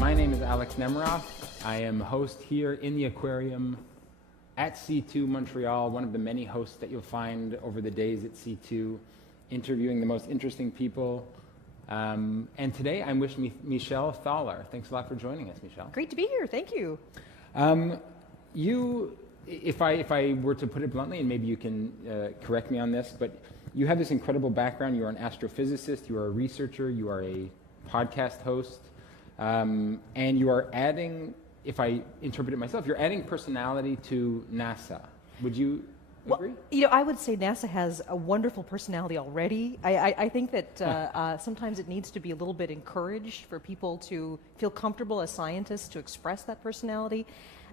My name is Alex Nemiroff. I am host here in the aquarium at C2 Montreal, one of the many hosts that you'll find over the days at C2, interviewing the most interesting people. And today I'm with Michelle Thaller. Thanks a lot for joining us, Michelle. Great to be here. Thank you. If I were to put it bluntly, and maybe you can correct me on this, but you have this incredible background. You are an astrophysicist, you are a researcher, you are a podcast host, and you are adding, if I interpret it myself, you're adding personality to NASA. Would you agree? Well, I would say NASA has a wonderful personality already. I think that sometimes it needs to be a little bit encouraged for people to feel comfortable as scientists to express that personality.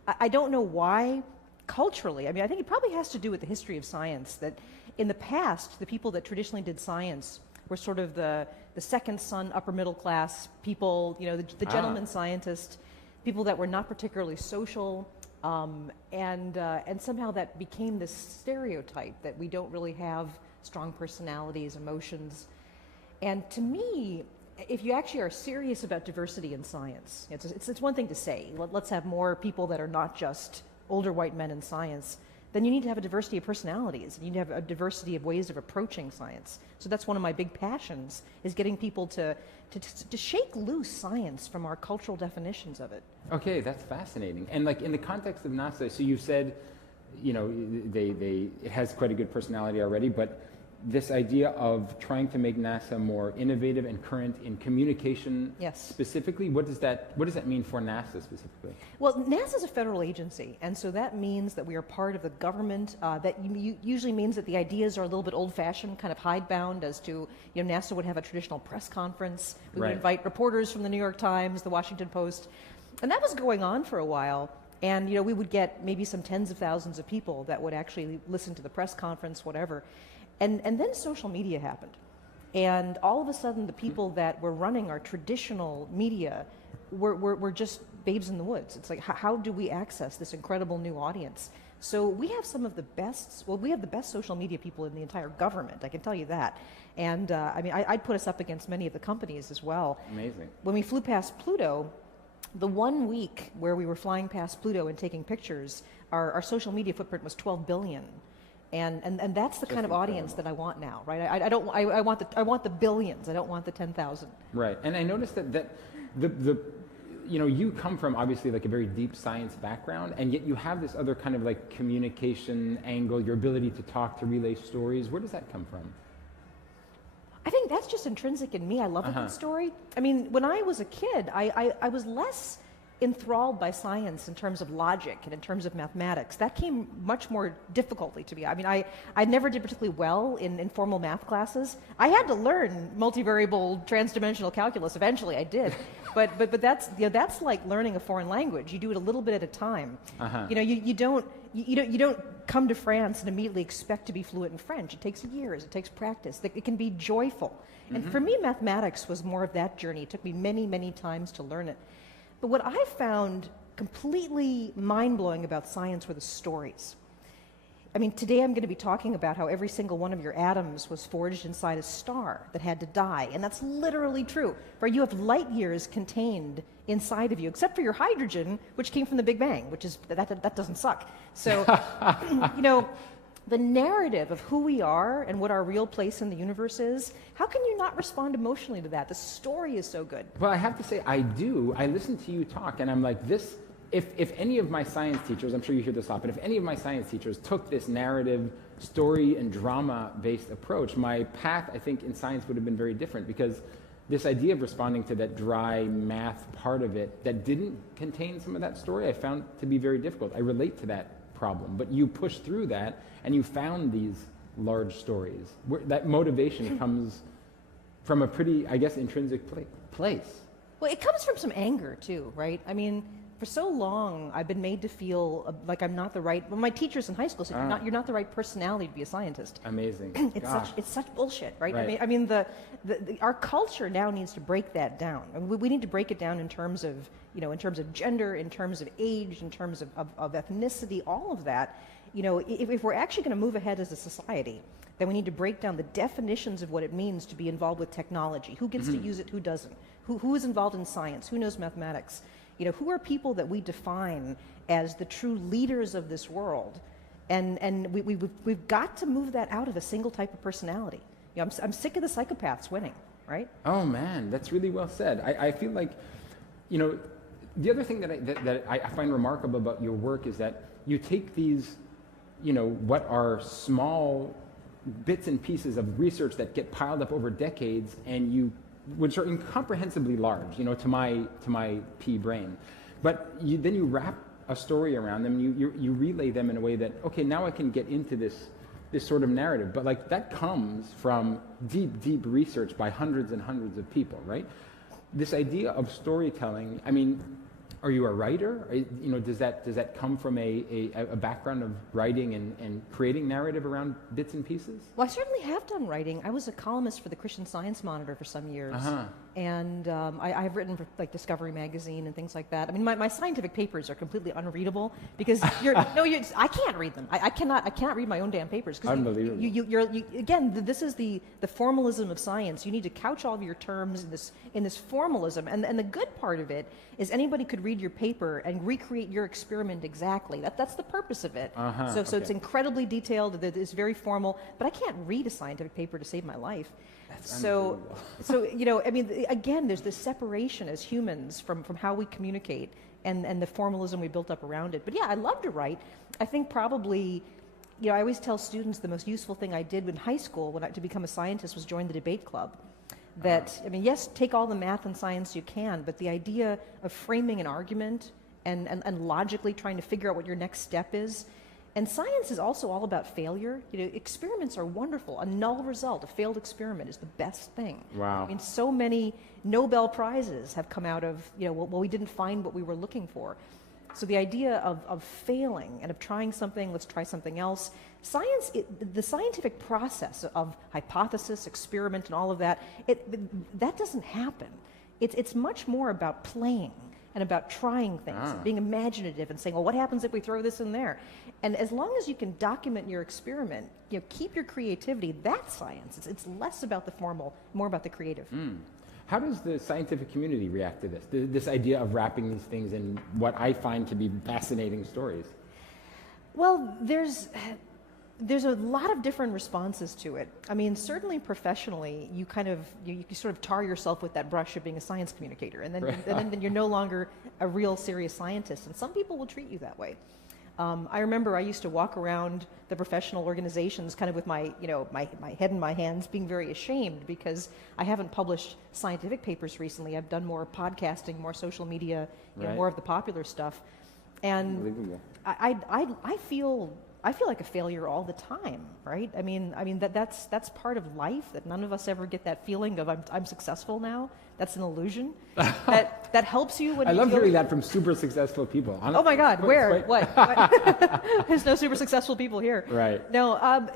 I don't know why. Culturally, I mean, I think it probably has to do with the history of science, that in the past, the people that traditionally did science were sort of the second son, upper middle class people, the gentleman scientist, people that were not particularly social, and somehow that became this stereotype that we don't really have strong personalities, emotions. And to me, if you actually are serious about diversity in science, it's one thing to say, let's have more people that are not just older white men in science, then you need to have a diversity of personalities. You need to have a diversity of ways of approaching science. So that's one of my big passions, is getting people to shake loose science from our cultural definitions of it. Okay, that's fascinating. And like in the context of NASA, so you said, it has quite a good personality already, but this idea of trying to make NASA more innovative and current in communication, yes, specifically, what does that mean for NASA specifically? Well, NASA is a federal agency, and so that means that we are part of the government. That usually means that the ideas are a little bit old-fashioned, kind of hidebound, as to, NASA would have a traditional press conference. We would invite reporters from the New York Times, the Washington Post, and that was going on for a while. And we would get maybe some tens of thousands of people that would actually listen to the press conference, whatever. And then social media happened. And all of a sudden, the people that were running our traditional media were just babes in the woods. It's like, how do we access this incredible new audience? So we have some of the best, we have the best social media people in the entire government, I can tell you that. And I'd put us up against many of the companies as well. Amazing. When we flew past Pluto, the 1 week where we were flying past Pluto and taking pictures, our social media footprint was 12 billion. And that's the kind of audience that I want now, right? I want the billions. I don't want the 10,000. Right. And I noticed that you come from obviously like a very deep science background, and yet you have this other kind of like communication angle, your ability to talk, to relay stories. Where does that come from? I think that's just intrinsic in me. I love a good story. I mean, when I was a kid, I was less enthralled by science in terms of logic and in terms of mathematics. That came much more difficultly to me. I mean, I never did particularly well in formal math classes. I had to learn multivariable transdimensional calculus. Eventually I did. But that's like learning a foreign language. You do it a little bit at a time. You don't come to France and immediately expect to be fluent in French. It takes years, it takes practice. It can be joyful. And for me, mathematics was more of that journey. It took me many, many times to learn it. But what I found completely mind-blowing about science were the stories. I mean, today I'm going to be talking about how every single one of your atoms was forged inside a star that had to die. And that's literally true. Right? You have light years contained inside of you, except for your hydrogen, which came from the Big Bang, which is, that doesn't suck. So, the narrative of who we are and what our real place in the universe is, how can you not respond emotionally to that? The story is so good. Well, I have to say, I do. I listen to you talk, and I'm like, if any of my science teachers, I'm sure you hear this a lot, but if any of my science teachers took this narrative, story, and drama-based approach, my path, I think, in science would have been very different, because this idea of responding to that dry math part of it that didn't contain some of that story, I found to be very difficult. I relate to that problem, but you pushed through that and you found these large stories. That motivation comes from a pretty, I guess, intrinsic place. Well, it comes from some anger too, right? I mean, for so long, I've been made to feel like I'm not the right. Well, my teachers in high school said you're not the right personality to be a scientist. Amazing. It's such bullshit, right? I mean, our culture now needs to break that down. I mean, we need to break it down in terms of gender, in terms of age, in terms of ethnicity, all of that. If we're actually going to move ahead as a society, then we need to break down the definitions of what it means to be involved with technology. Who gets to use it? Who doesn't? Who is involved in science? Who knows mathematics? You know, who are people that we define as the true leaders of this world? And we've got to move that out of a single type of personality. You know, I'm sick of the psychopaths winning, right? Oh man, that's really well said. I feel like, you know, the other thing that I find remarkable about your work is that you take these, you know, what are small bits and pieces of research that get piled up over decades, and which are incomprehensibly large, you know, to my pea brain, but then you wrap a story around them, and you relay them in a way that, okay, now I can get into this sort of narrative, but like that comes from deep research by hundreds and hundreds of people, right? This idea of storytelling, I mean, are you a writer? You know, does that come from a background of writing and creating narrative around bits and pieces? Well, I certainly have done writing. I was a columnist for the Christian Science Monitor for some years, and I've written for like Discovery Magazine and things like that. I mean, my scientific papers are completely unreadable because I can't read them. I cannot read my own damn papers. Unbelievable. Again, this is the formalism of science. You need to couch all of your terms in this formalism, and the good part of it is anybody could read your paper and recreate your experiment exactly. That's the purpose of it. So it's incredibly detailed. It's very formal, but I can't read a scientific paper to save my life. So you know, I mean, again, there's this separation as humans from how we communicate and the formalism we built up around it. But yeah, I love to write. I think probably, you know, I always tell students the most useful thing I did in high school to become a scientist was join the debate club. That, I mean, yes, take all the math and science you can, but the idea of framing an argument and logically trying to figure out what your next step is. And science is also all about failure. You know, experiments are wonderful. A null result, a failed experiment is the best thing. Wow. I mean, so many Nobel Prizes have come out of, you know, well, we didn't find what we were looking for. So the idea of failing and of trying something, let's try something else. Science, the scientific process of hypothesis, experiment, and all of that, that doesn't happen. It's much more about playing and about trying things, and being imaginative and saying, well, what happens if we throw this in there? And as long as you can document your experiment, you know, keep your creativity, that's science. It's less about the formal, more about the creative. How does the scientific community react to this idea of wrapping these things in what I find to be fascinating stories? Well, there's a lot of different responses to it. I mean, certainly professionally, you kind of you sort of tar yourself with that brush of being a science communicator, and then you're no longer a real serious scientist. And some people will treat you that way. I remember I used to walk around the professional organizations kind of with my head in my hands, being very ashamed because I haven't published scientific papers recently. I've done more podcasting, more social media, more of the popular stuff. And I feel like a failure all the time, right? I mean that's part of life, that none of us ever get that feeling of I'm successful now. That's an illusion. that helps you when I you love feel hearing that from super successful people. Oh my God, where? What? There's no super successful people here. Right. No,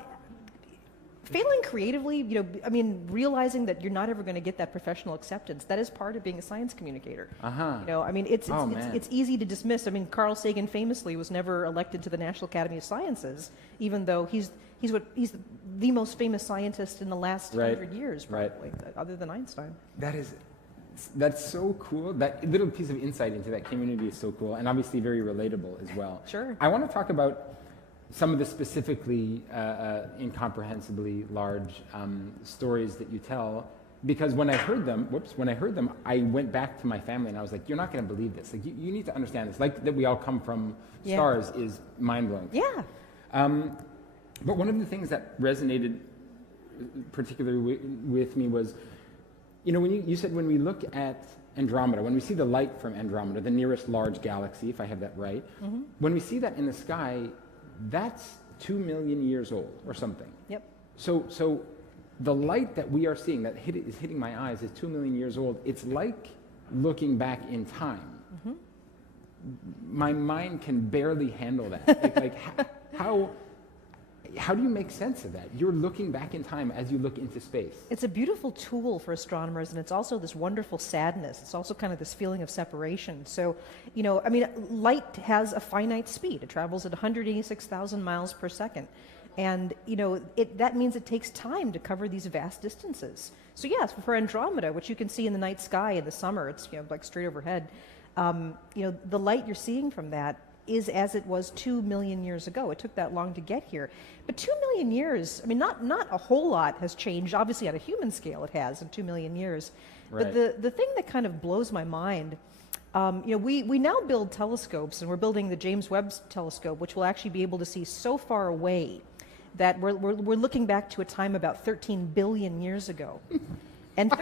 failing creatively, you know, I mean, realizing that you're not ever going to get that professional acceptance, that is part of being a science communicator. You know, I mean, it's easy to dismiss. I mean, Carl Sagan famously was never elected to the National Academy of Sciences, even though he's the most famous scientist in the last 100 years, probably, other than Einstein. That's so cool. That little piece of insight into that community is so cool, and obviously very relatable as well. Sure. I want to talk about some of the specifically incomprehensibly large stories that you tell, because when I heard them, I went back to my family and I was like, you're not going to believe this. Like, you need to understand this. Like, that we all come from stars is mind-blowing. Yeah. But one of the things that resonated particularly with me was, you know, when you said when we look at Andromeda, when we see the light from Andromeda, the nearest large galaxy, if I have that right, when we see that in the sky, that's 2 million years old or something. Yep. So the light that we are seeing that is hitting my eyes is 2 million years old. It's like looking back in time. My mind can barely handle that. like how do you make sense of that? You're looking back in time as you look into space. It's a beautiful tool for astronomers, and it's also this wonderful sadness. It's also kind of this feeling of separation. So, you know, I mean, light has a finite speed. It travels at 186,000 miles per second. And, you know, that means it takes time to cover these vast distances. So yes, for Andromeda, which you can see in the night sky in the summer, it's like straight overhead. The light you're seeing from that is as it was 2 million years ago. It took that long to get here. But 2 million years, I mean, not a whole lot has changed. Obviously, on a human scale, it has in 2 million years. Right. But the thing that kind of blows my mind, we now build telescopes, and we're building the James Webb telescope, which will actually be able to see so far away that we're looking back to a time about 13 billion years ago. And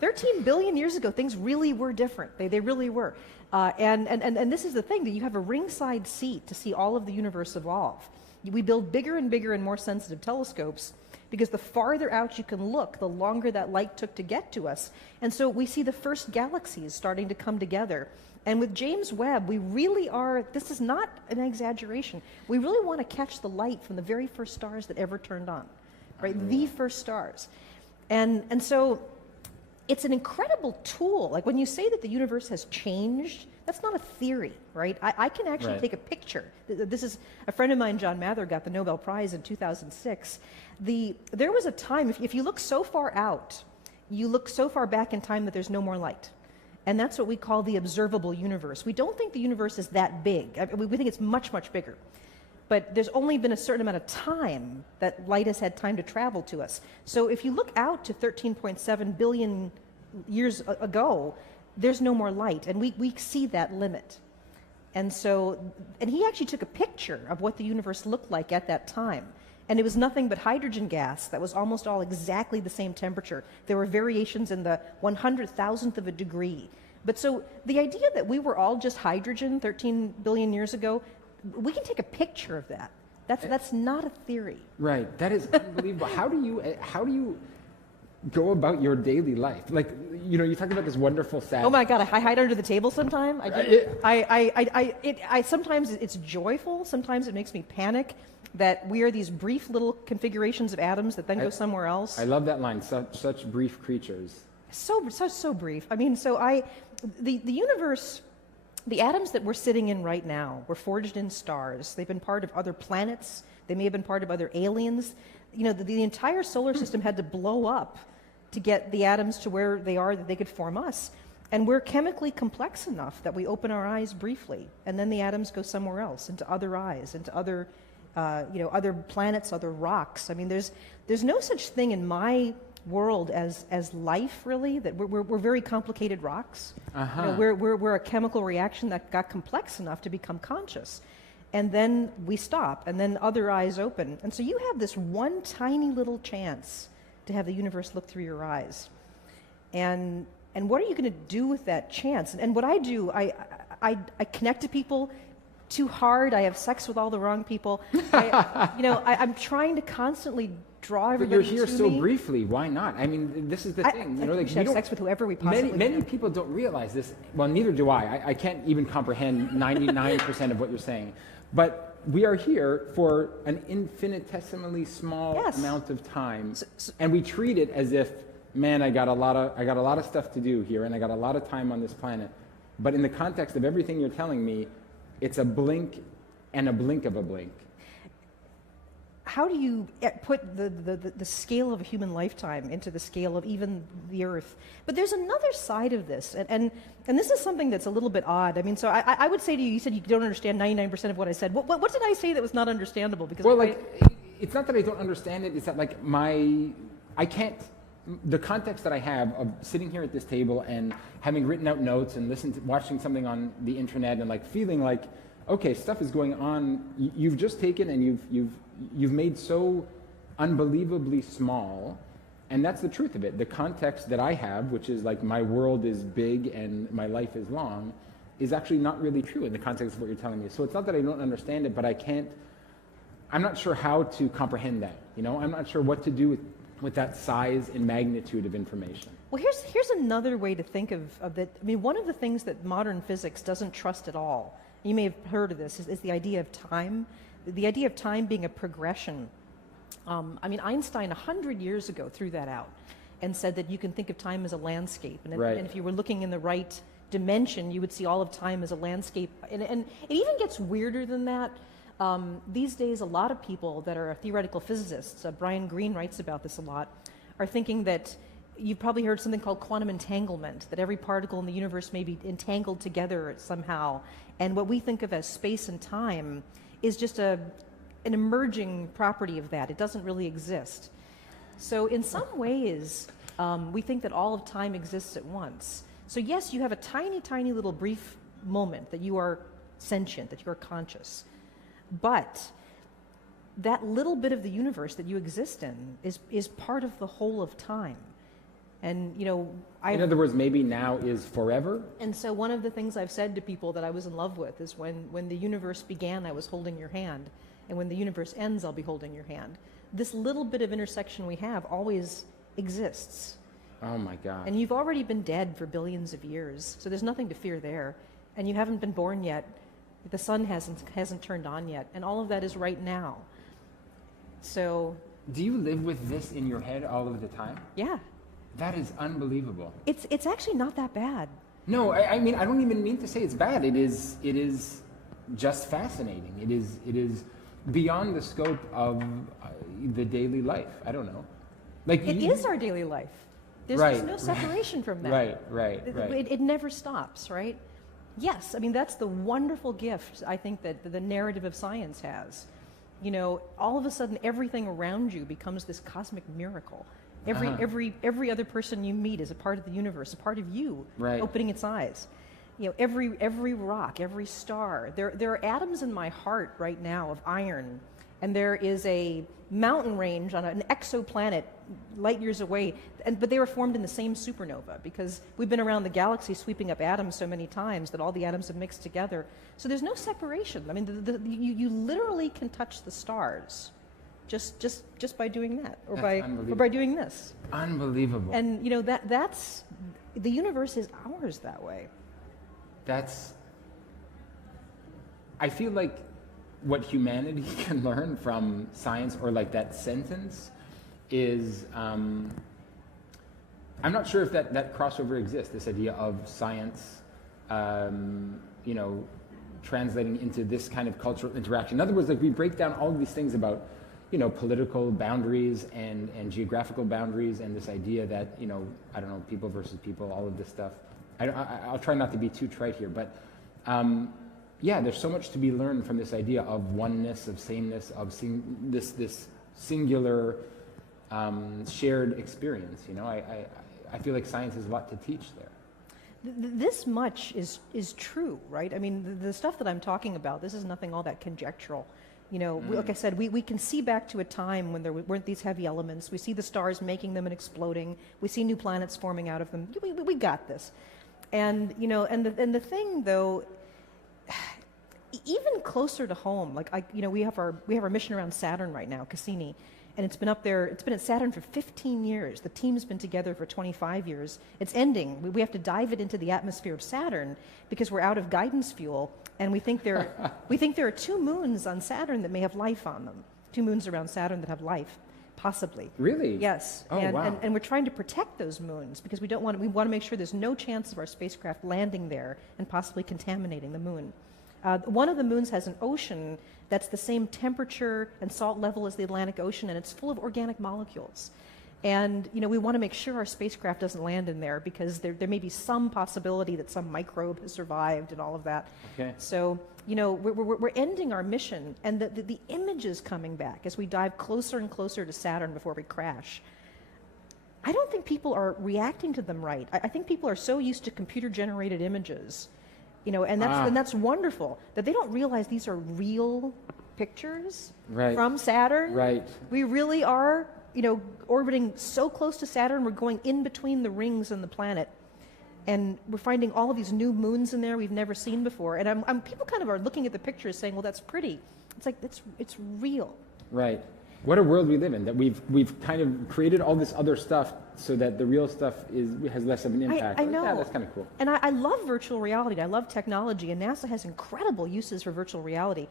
13 billion years ago, things really were different. They really were. And this is the thing, that you have a ringside seat to see all of the universe evolve. We build bigger and bigger and more sensitive telescopes because the farther out you can look, the longer that light took to get to us. And so we see the first galaxies starting to come together. And with James Webb, we really are, this is not an exaggeration, we really want to catch the light from the very first stars that ever turned on, right? The first stars. And so it's an incredible tool. Like when you say that the universe has changed, that's not a theory, right? I can actually take a picture. This is a friend of mine, John Mather, got the Nobel Prize in 2006. There was a time, if you look so far out, you look so far back in time that there's no more light. And that's what we call the observable universe. We don't think the universe is that big. We think it's much, much bigger. But there's only been a certain amount of time that light has had time to travel to us. So if you look out to 13.7 billion years ago, there's no more light, and we see that limit. And he actually took a picture of what the universe looked like at that time. And it was nothing but hydrogen gas that was almost all exactly the same temperature. There were variations in the 100,000th of a degree. But so the idea that we were all just hydrogen 13 billion years ago, we can take a picture of that. That's not a theory. Right. That is unbelievable. How do you go about your daily life? Like, you talked about this wonderful sad. Oh my God, I hide under the table sometime. Sometimes it's joyful. Sometimes it makes me panic that we are these brief little configurations of atoms that then go somewhere else. I love that line. Such brief creatures. So brief. I mean, the universe. The atoms that we're sitting in right now were forged in stars. They've been part of other planets. They may have been part of other aliens. The entire solar system had to blow up to get the atoms to where they are that they could form us. And we're chemically complex enough that we open our eyes briefly, and then the atoms go somewhere else, into other eyes, into other, other planets, other rocks. I mean, there's no such thing in my world as life, really. That we're very complicated rocks. We're a chemical reaction that got complex enough to become conscious, and then we stop, and then other eyes open, and so you have this one tiny little chance to have the universe look through your eyes, and what are you going to do with that chance? And what I do, I connect to people too hard. I have sex with all the wrong people. I'm trying to constantly draw everybody to me. But you're here so briefly. Why not? I mean, this is the thing. We should have sex with whoever we possibly can. Many people don't realize this. Well, neither do I. I can't even comprehend 99% of what you're saying. But we are here for an infinitesimally small amount of time, and we treat it as if, man, I got a lot of stuff to do here, and I got a lot of time on this planet. But in the context of everything you're telling me, it's a blink and a blink of a blink. How do you put the scale of a human lifetime into the scale of even the Earth? But there's another side of this, and this is something that's a little bit odd. I mean, so I would say to you, you said you don't understand 99% of what I said. What did I say that was not understandable? Because it's not that I don't understand it. It's that I can't. The context that I have of sitting here at this table and having written out notes and watching something on the internet and feeling like, okay, stuff is going on. You've just taken and you've made so unbelievably small, and that's the truth of it. The context that I have, which is my world is big and my life is long, is actually not really true in the context of what you're telling me. So it's not that I don't understand it, but I'm not sure how to comprehend that. I'm not sure what to do with that size and magnitude of information. Well, here's another way to think of that. I mean, one of the things that modern physics doesn't trust at all, you may have heard of this, is the idea of time. The idea of time being a progression. Einstein 100 years ago threw that out and said that you can think of time as a landscape. And if you were looking in the right dimension, you would see all of time as a landscape. And it even gets weirder than that. These days, a lot of people that are theoretical physicists, Brian Greene writes about this a lot, are thinking that you've probably heard something called quantum entanglement, that every particle in the universe may be entangled together somehow. And what we think of as space and time is just an emerging property of that. It doesn't really exist. So in some ways, we think that all of time exists at once. So yes, you have a tiny, tiny little brief moment that you are sentient, that you are conscious. But that little bit of the universe that you exist in is part of the whole of time. And, you know, in other words, maybe now is forever? And so one of the things I've said to people that I was in love with is when the universe began, I was holding your hand. And when the universe ends, I'll be holding your hand. This little bit of intersection we have always exists. Oh my God. And you've already been dead for billions of years, so there's nothing to fear there. And you haven't been born yet. The sun hasn't turned on yet. And all of that is right now. So... Do you live with this in your head all of the time? Yeah. That is unbelievable. It's actually not that bad. No, I mean, I don't even mean to say it's bad. It is just fascinating. It is beyond the scope of the daily life. I don't know. Like it is our daily life. There's no separation from that. Right. It never stops, right? Yes, I mean, that's the wonderful gift, I think, that the narrative of science has. You know, all of a sudden, everything around you becomes this cosmic miracle. Every other person you meet is a part of the universe, a part of you, opening its eyes. You know, every rock, every star. There are atoms in my heart right now of iron, and there is a mountain range on an exoplanet light years away, but they were formed in the same supernova because we've been around the galaxy sweeping up atoms so many times that all the atoms have mixed together. So there's no separation. I mean, you literally can touch the stars. Just by doing that, or by doing this. Unbelievable. And you know that's the universe is ours that way. I feel like what humanity can learn from science, or like that sentence, is I'm not sure if that crossover exists. This idea of science, you know, translating into this kind of cultural interaction. In other words, like we break down all of these things about, you know, political boundaries and geographical boundaries, and this idea that, you know, I don't know, people versus people, all of this stuff. I'll try not to be too trite here, but yeah, there's so much to be learned from this idea of oneness, of sameness, of this singular shared experience. You know, I feel like science has a lot to teach there. This much is true, right? I mean, the stuff that I'm talking about, this is nothing all that conjectural. You know, like I said, we can see back to a time when there weren't these heavy elements. We see the stars making them and exploding. We see new planets forming out of them. We got this. And, you know, and the thing, though, even closer to home, like, you know, we have our mission around Saturn right now, Cassini, and it's been up there, it's been at Saturn for 15 years. The team's been together for 25 years. It's ending. We have to dive it into the atmosphere of Saturn because we're out of guidance fuel. And we think there are 2 moons on Saturn that may have life on them. 2 moons around Saturn that have life, possibly. Really? Yes. Oh, wow. And we're trying to protect those moons because we want to make sure there's no chance of our spacecraft landing there and possibly contaminating the moon. One of the moons has an ocean that's the same temperature and salt level as the Atlantic Ocean, and it's full of organic molecules. And, you know, we want to make sure our spacecraft doesn't land in there because there may be some possibility that some microbe has survived and all of that. Okay. So, you know, we're ending our mission, and the images coming back as we dive closer and closer to Saturn before we crash. I don't think people are reacting to them right. I think people are so used to computer-generated images, you know, and that's wonderful, that they don't realize these are real pictures from Saturn. Right. We really are, you know, orbiting so close to Saturn, we're going in between the rings and the planet. And we're finding all of these new moons in there we've never seen before. And people kind of are looking at the pictures saying, well, that's pretty. It's like, it's real. Right. What a world we live in, that we've kind of created all this other stuff so that the real stuff has less of an impact. I know. Yeah, that's kind of cool. And I love virtual reality. I love technology, and NASA has incredible uses for virtual reality.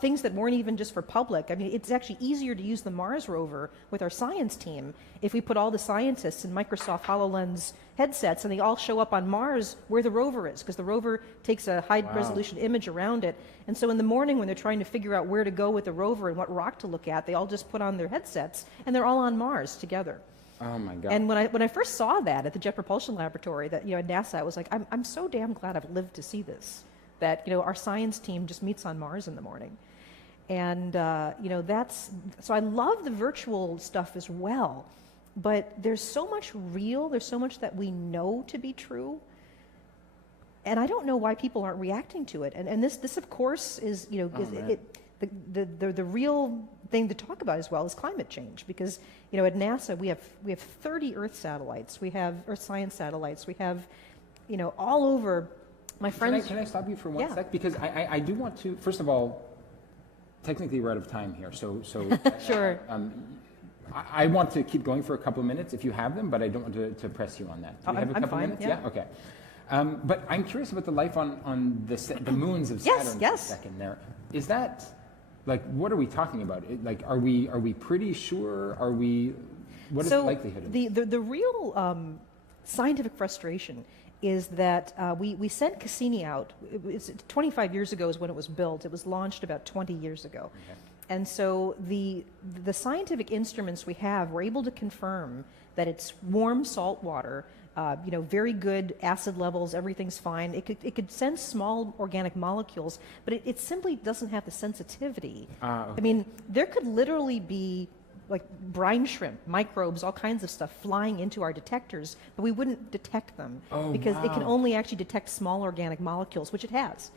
Things that weren't even just for public. I mean, it's actually easier to use the Mars rover with our science team if we put all the scientists in Microsoft HoloLens headsets and they all show up on Mars where the rover is, because the rover takes a high-resolution image around it. And so in the morning when they're trying to figure out where to go with the rover and what rock to look at, they all just put on their headsets and they're all on Mars together. Oh my God. And when I first saw that at the Jet Propulsion Laboratory, that at NASA, I was like, I'm so damn glad I've lived to see this. That our science team just meets on Mars in the morning, and that's so I love the virtual stuff as well. But there's so much real. There's so much that we know to be true, and I don't know why people aren't reacting to it. And this of course is the real thing to talk about as well is climate change, because at NASA we have 30 Earth satellites, we have Earth science satellites, we have all over. My friends, can I stop you for one sec, because I do want to, first of all, technically we're out of time here, so sure. I want to keep going for a couple of minutes if you have them, but I don't want to press you on that. Do you have a couple fine, minutes? Yeah. Okay. But I'm curious about the life on the moons of Saturn. Yes. For a second there. Is that, like, what are we talking about? Like, are we pretty sure? What is the likelihood of it? The real scientific frustration is that we sent Cassini out. It's 25 years ago is when it was built. It was launched about 20 years ago. Okay. And so the scientific instruments we have were able to confirm that it's warm salt water, very good acid levels, everything's fine. It could sense small organic molecules, but it simply doesn't have the sensitivity. Okay. I mean, there could literally be like brine shrimp, microbes, all kinds of stuff flying into our detectors, but we wouldn't detect them because it can only actually detect small organic molecules, which it has.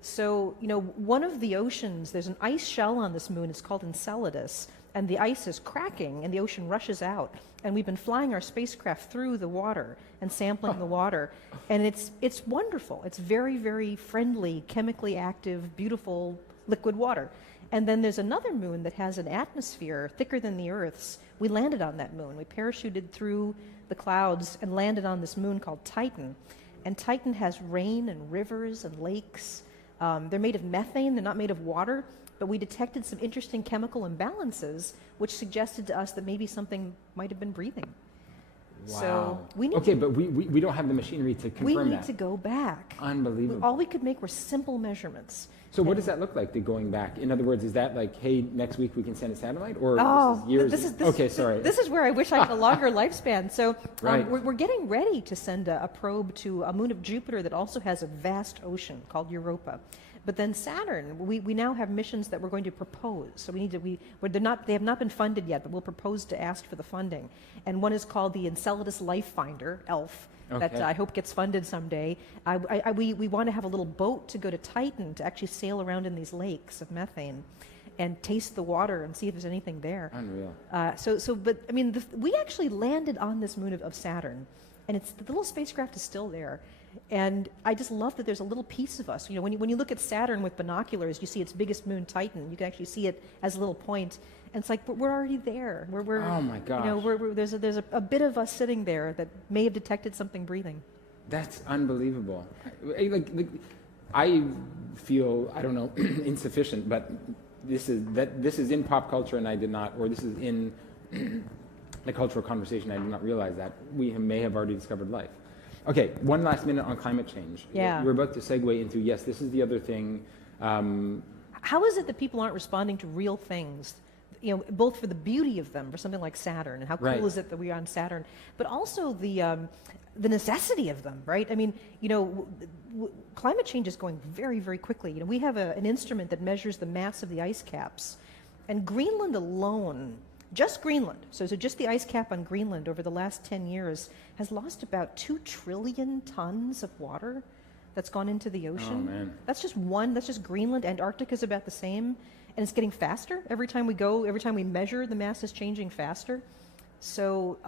So, one of the oceans, there's an ice shell on this moon, it's called Enceladus, and the ice is cracking and the ocean rushes out. And we've been flying our spacecraft through the water and sampling the water, and it's wonderful. It's very, very friendly, chemically active, beautiful liquid water. And then there's another moon that has an atmosphere thicker than the Earth's. We landed on that moon. We parachuted through the clouds and landed on this moon called Titan. And Titan has rain and rivers and lakes. They're made of methane. They're not made of water. But we detected some interesting chemical imbalances, which suggested to us that maybe something might have been breathing. Wow. So we need but we don't have the machinery to confirm that. We need to go back. Unbelievable. All we could make were simple measurements. So what does that look like, the going back? In other words, is that like, hey, next week we can send a satellite? Or this is years? Sorry. This is where I wish I had a longer lifespan. So right. we're getting ready to send a probe to a moon of Jupiter that also has a vast ocean called Europa. But then Saturn, we now have missions that we're going to propose. So they have not been funded yet, but we'll propose to ask for the funding. And one is called the Enceladus Life Finder, ELF, that I hope gets funded someday. We want to have a little boat to go to Titan to actually sail around in these lakes of methane and taste the water and see if there's anything there. Unreal. But I mean, we actually landed on this moon of Saturn, and the little spacecraft is still there. And I just love that there's a little piece of us. When you look at Saturn with binoculars, you see its biggest moon, Titan. You can actually see it as a little point, and it's like we're already there. Oh my gosh! There's a bit of us sitting there that may have detected something breathing. That's unbelievable. I feel, I don't know, insufficient, but this is in pop culture, and I did not, or this is in the cultural conversation. I did not realize that we may have already discovered life. Okay, one last minute on climate change. Yeah. We're about to segue into, yes, this is the other thing. How is it that people aren't responding to real things? Both for the beauty of them, for something like Saturn, and how cool is it that we're on Saturn, but also the necessity of them, right? I mean, climate change is going very, very quickly. We have an instrument that measures the mass of the ice caps, and Greenland alone, just Greenland, so just the ice cap on Greenland over the last 10 years has lost about 2 trillion tons of water that's gone into the ocean. Oh, man. That's just Greenland. Antarctica is about the same, and it's getting faster. Every time we measure, the mass is changing faster. So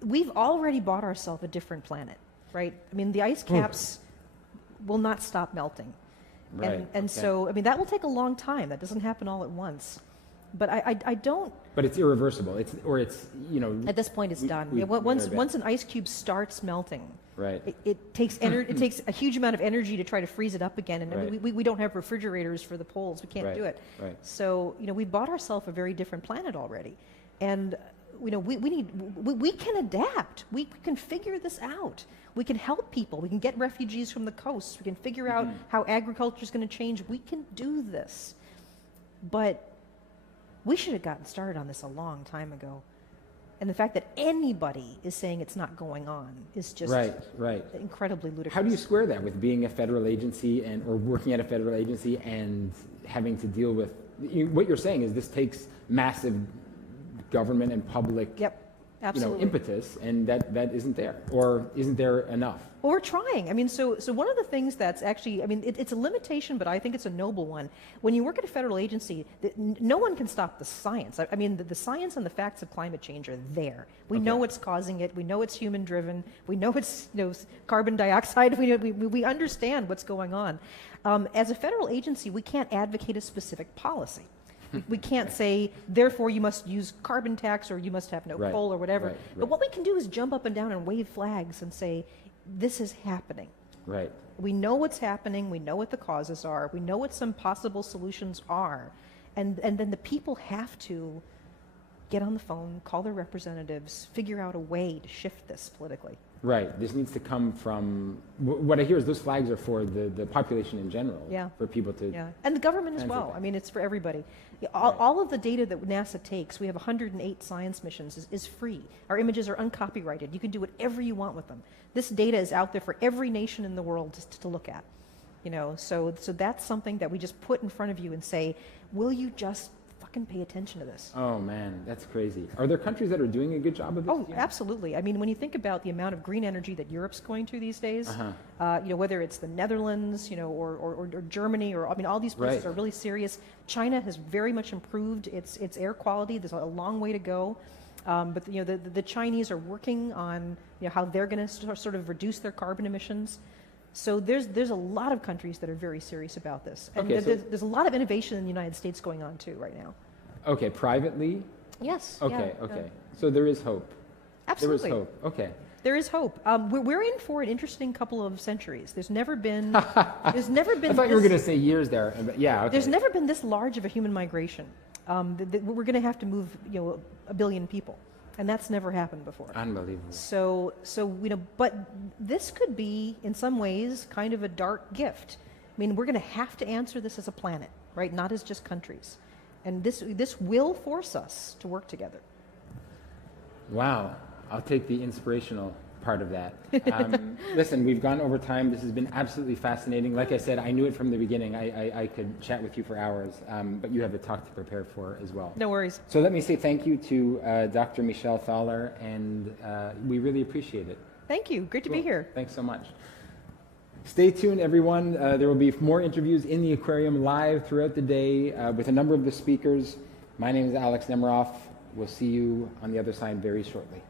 we've already bought ourselves a different planet, right? I mean, the ice caps will not stop melting. Right. And so, I mean, that will take a long time. That doesn't happen all at once. But I don't. But it's irreversible. At this point, it's done. Once an ice cube starts melting, right, it takes it takes a huge amount of energy to try to freeze it up again. And right. we don't have refrigerators for the poles. We can't do it. Right. So we bought ourselves a very different planet already, and we can adapt. We can figure this out. We can help people. We can get refugees from the coast. We can figure out how agriculture is going to change. We can do this, but we should have gotten started on this a long time ago. And the fact that anybody is saying it's not going on is just right. incredibly ludicrous. How do you square that with being a federal agency or working at a federal agency and having to deal with, what you're saying is this takes massive government and public Absolutely. impetus, and that isn't there, or isn't there enough? Well, we're trying. I mean, so one of the things that's actually, I mean, it's a limitation, but I think it's a noble one. When you work at a federal agency, no one can stop the science. I mean, the science and the facts of climate change are there. We know what's causing it. We know it's human-driven. We know it's carbon dioxide. We understand what's going on. As a federal agency, we can't advocate a specific policy. We can't say, therefore, you must use carbon tax or you must have no coal or whatever. But what we can do is jump up and down and wave flags and say, this is happening. Right. We know what's happening. We know what the causes are. We know what some possible solutions are. And then the people have to get on the phone, call their representatives, figure out a way to shift this politically. Right. This needs to come from, what I hear is those flags are for the population in general. Yeah. For people to. Yeah. And the government as well. I mean, it's for everybody. All of the data that NASA takes, we have 108 science missions, is free. Our images are uncopyrighted. You can do whatever you want with them. This data is out there for every nation in the world to look at. So that's something that we just put in front of you and say, will you just fucking pay attention to this? Oh man, that's crazy. Are there countries that are doing a good job of this? Oh, absolutely. I mean, when you think about the amount of green energy that Europe's going through these days, whether it's the Netherlands, or Germany, or I mean, all these places are really serious. China has very much improved its air quality. There's a long way to go. But the Chinese are working on how they're going to sort of reduce their carbon emissions. So there's a lot of countries that are very serious about this, and there's a lot of innovation in the United States going on too right now. Okay, privately. Yes. Okay. So there is hope. Absolutely. There is hope. Okay. There is hope. We're in for an interesting couple of centuries. There's never been. I thought you were going to say years there, but yeah. Okay. There's never been this large of a human migration. We're going to have to move, 1 billion people, and that's never happened before. Unbelievable. So but this could be, in some ways, kind of a dark gift. I mean, we're going to have to answer this as a planet, right? Not as just countries, and this will force us to work together. Wow. I'll take the inspirational part of that. Listen, we've gone over time. This has been absolutely fascinating. Like I said, I knew it from the beginning. I could chat with you for hours, but you have a talk to prepare for as well. No worries. So let me say thank you to Dr. Michelle Thaller, and we really appreciate it. Thank you. Great to be here. Thanks so much. Stay tuned, everyone. There will be more interviews in the aquarium live throughout the day with a number of the speakers. My name is Alex Nemiroff. We'll see you on the other side very shortly.